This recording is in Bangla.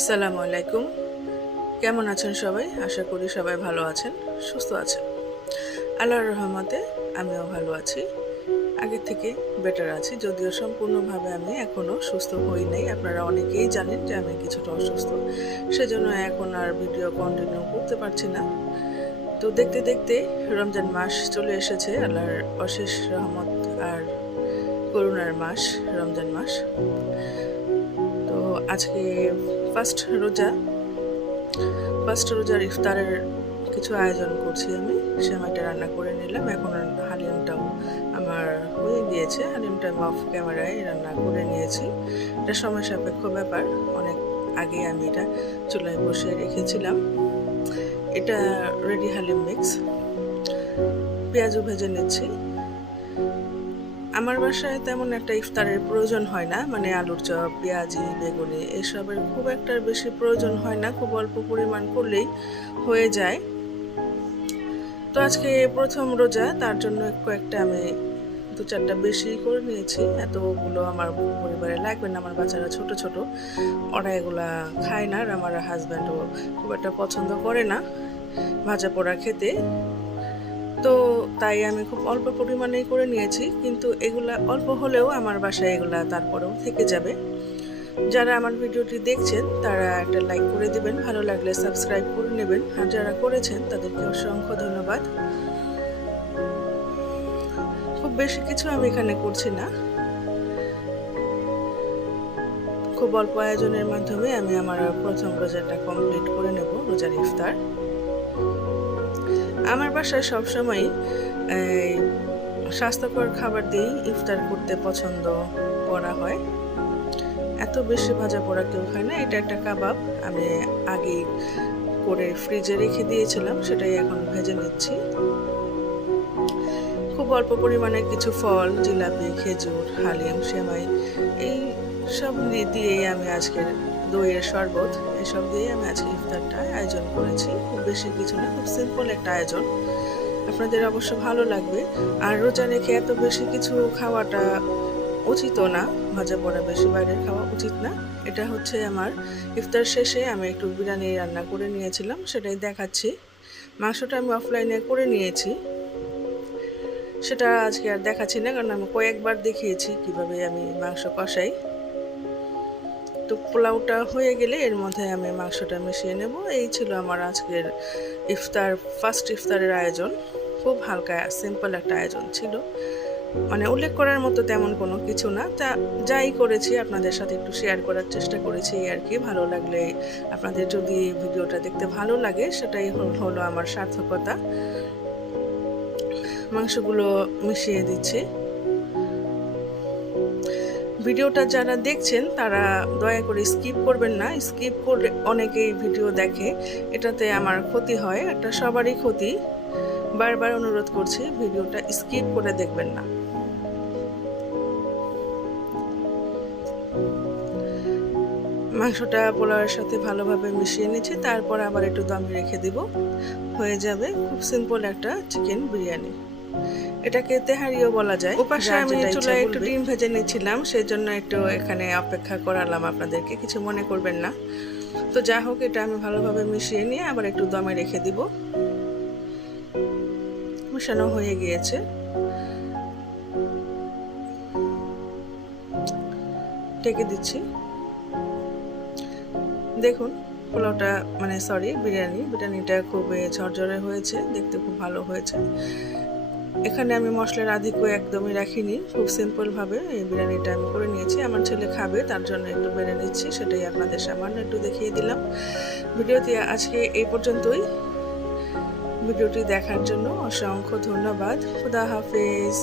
আসসালামু আলাইকুম। কেমন আছেন সবাই? আশা করি সবাই ভালো আছেন, সুস্থ আছেন। আল্লাহর রহমতে আমিও ভালো আছি। আগের থেকে বেটার আছি, যদিও সম্পূর্ণভাবে আমি এখনও সুস্থ হই নাই। আপনারা অনেকেই জানেন যে আমি কিছুটা অসুস্থ, সেজন্য এখন আর ভিডিও কন্টিনিউ করতে পারছি না। তো দেখতে দেখতে রমজান মাস চলে এসেছে, আল্লাহর অশেষ রহমত আর করুণার মাস রমজান মাস। তো আজকে ফার্স্ট রোজার ইফতারের কিছু আয়োজন করছি আমি। সেমাইটা রান্না করে নিলাম, এখন হালিমটাও আমার হয়ে গিয়েছে। হালিমটা আমি অফ ক্যামেরায় রান্না করে নিয়েছি। এটা সময় সাপেক্ষ ব্যাপার, অনেক আগে আমি এটা চুলায় বসিয়ে রেখেছিলাম। এটা রেডি হালিম মিক্স। পেঁয়াজও ভেজে নিচ্ছি। আমার বাসায় তেমন একটা ইফতারের প্রয়োজন হয় না, মানে আলুর চপ, পেঁয়াজি, বেগুনি এসবের খুব একটা বেশি প্রয়োজন হয় না, খুব অল্প পরিমাণ করলেই হয়ে যায়। তো আজকে প্রথম রোজা, তার জন্য কয়েকটা আমি 2-4টা বেশি করে নিয়েছি। এতগুলো আমার পরিবারে লাগবে না, আমার বাচ্চারা ছোট ছোট, ওরা এগুলা খায় না, আর আমার হাজব্যান্ডও খুব একটা পছন্দ করে না ভাজা পোড়া খেতে। তো তাই আমি খুব অল্প পরিমাণেই করে নিয়েছি, কিন্তু এগুলা অল্প হলেও আমার বাসায় এগুলা তারপরেও থেকে যাবে। যারা আমার ভিডিওটি দেখছেন তারা একটা লাইক করে দিবেন, ভালো লাগলে সাবস্ক্রাইব করে নেবেন, আর যারা করেছেন তাদেরকে অসংখ্য ধন্যবাদ। খুব বেশি কিছু আমি এখানে করছি না, খুব অল্প আয়োজনের মাধ্যমে আমি আমার প্রথম রোজাটা কমপ্লিট করে নেব, রোজার ইফতার। আমার বাসায় সবসময় স্বাস্থ্যকর খাবার দিয়েই ইফতার করতে পছন্দ করা হয়। এত বেশি ভাজা পোড়া কেউ খায় না। এটা একটা কাবাব, আমি আগে করে ফ্রিজে রেখে দিয়েছিলাম, সেটাই এখন ভেজে নিচ্ছি। খুব অল্প পরিমাণে কিছু ফল, জিলাপি, খেজুর, হালিম, সেমাই এই সব দিয়েই আমি আজকের দইয়ের শরবত এসব দিয়ে আমি আজকে ইফতারটা আয়োজন করেছি। খুব বেশি কিছু না, খুব সিম্পল একটা আয়োজন, আপনাদের অবশ্য ভালো লাগবে। আর রোজা রেখে এত বেশি কিছু খাওয়াটা উচিত না, ভাজা পোড়া বেশি বাইরের খাওয়া উচিত না। এটা হচ্ছে আমার ইফতার শেষে আমি একটু বিরিয়ানি রান্না করে নিয়েছিলাম, সেটাই দেখাচ্ছি। মাংসটা আমি অফলাইনে করে নিয়েছি, সেটা আজকে আর দেখাচ্ছি না, কারণ আমি কয়েকবার দেখিয়েছি কিভাবে আমি মাংস কষাই। তো পোলাওটা হয়ে গেলে এর মধ্যে আমি মাংসটা মিশিয়ে নেব। এই ছিল আমার আজকের ফার্স্ট ইফতারের আয়োজন। খুব হালকা সিম্পল একটা আয়োজন ছিল, মানে উল্লেখ করার মতো তেমন কোনো কিছু না। তা যাই করেছি আপনাদের সাথে একটু শেয়ার করার চেষ্টা করেছি আর কি। ভালো লাগলে, আপনাদের যদি ভিডিওটা দেখতে ভালো লাগে, সেটাই হলো আমার সার্থকতা। মাংসগুলো মিশিয়ে দিচ্ছি। ভিডিওটা যারা দেখছেন তারা দয়া করে স্কিপ করবেন না, স্কিপ করে অনেকেই ভিডিও দেখে, এটাতে আমার ক্ষতি হয়, একটা সবারই ক্ষতি। বারবার অনুরোধ করছি, ভিডিওটা স্কিপ করে দেখবেন না। মাংসটা পোলাওয়ের সাথে ভালোভাবে মিশিয়ে নিচ্ছি, তারপর আবার একটু দমে রেখে দিব, হয়ে যাবে খুব সিম্পল একটা চিকেন বিরিয়ানি। এটাকে তেহারিও বলা যায়। ওপাশে আমি চুলায় একটু ডিম ভেজে নিচ্ছিলাম, সেই জন্য একটু এখানে অপেক্ষা করালাম আপনাদেরকে, কিছু মনে করবেন না। তো যা হোক, এটা আমি ভালোভাবে মিশিয়ে নিয়ে আবার একটু দমে রেখে দিব। মিশানো হয়ে গিয়েছে, ঢেকে দিচ্ছি। দেখুন পোলাওটা, মানে বিরিয়ানিটা খুবই ঝরঝরে হয়েছে, দেখতে খুব ভালো হয়েছে। এখানে আমি মশলার আধিক্য একদমই রাখিনি, খুব সিম্পলভাবে এই বিরিয়ানিটা আমি করে নিয়েছি। আমার ছেলে খাবে, তার জন্য একটু বেড়ে নিচ্ছি, সেটাই আপনাদের সামান্য একটু দেখিয়ে দিলাম। ভিডিওটি আজকে এই পর্যন্তই। ভিডিওটি দেখার জন্য অসংখ্য ধন্যবাদ। খুদা হাফেজ।